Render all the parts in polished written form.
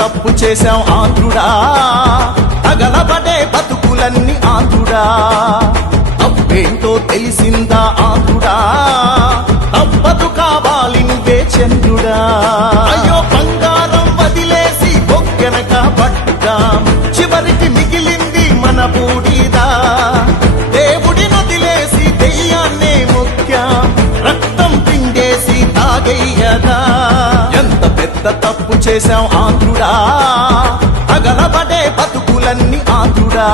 తప్పు చేశాం ఆంధ్రుడా, తగలబడే బతుకులన్నీ ఆంధ్రుడా. తప్పేంటో తెలిసిందా ఆంధ్రుడా, తప్పదు కావాలి నువ్వే చంద్రుడా. అయ్యో బంగారం వదిలేసి బొక్కెనక పట్టుదాం, చివరికి మిగిలింది మన బూడిదా. దేవుడి వదిలేసి దెయ్యాన్నే మొక్కాం, రక్తం పిండేసి తాగయ్యదా. ఎంత పెద్ద తప్పు చేశాం ఆంధ్రుడా, తగలబడే బతుకులన్నీ ఆంధ్రుడా.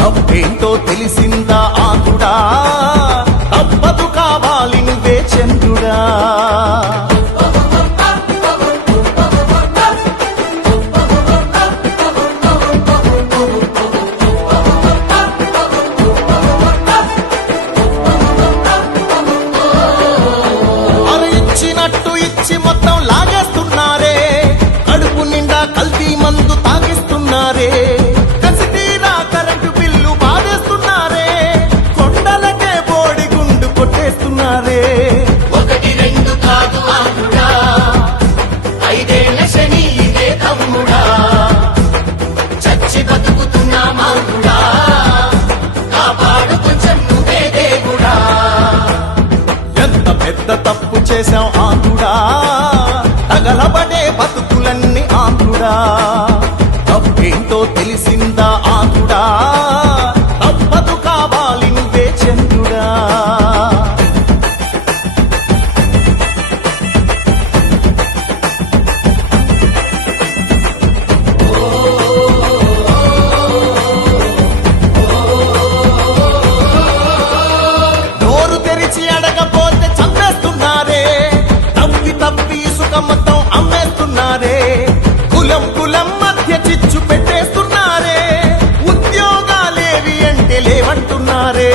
తప్పేంటో తెలిసిందా ఆంధ్రుడా, తప్పదు కావాలి నువ్వే చంద్రుడా. ఇచ్చినట్టు ఇచ్చి మొత్తం లాగేస్తున్నారే, కడుపు నిండా కల్తీ మందు తాగిస్తున్నారే. కసి తీరా కరెంటు బిల్లు బాధేస్తున్నారే, కొండలకే బోడి గుండు కొట్టేస్తున్నారే. ఒకటి రెండు కాదు ఆంధ్రుడా, ఐదేళ్ల శని ఇదే తమ్ముడా. చచ్చి బతుకుతున్నా ఆంధ్రుడా, కాపాడు కొంచెం నువ్వే దేవుడా. ఎంత పెద్ద తప్పు చేశాం ఆంధ్రుడా, తగలబడే బతుకులన్నీ ఆంధ్రుడా. తప్పేంటో తెలిసిందా ఆంధ్రుడా, తప్పదు కావాలి నువ్వే చంద్రుడా. నోరు తెరిచి అడగపోతే చంపేస్తున్నారే, తప్పి ఇసుక మొత్తం అమ్మేస్తున్నారే. కులం మధ్య చిచ్చు పెట్టేస్తున్నారే, ఉద్యోగాలేవి అంటే లేవంటున్నారే.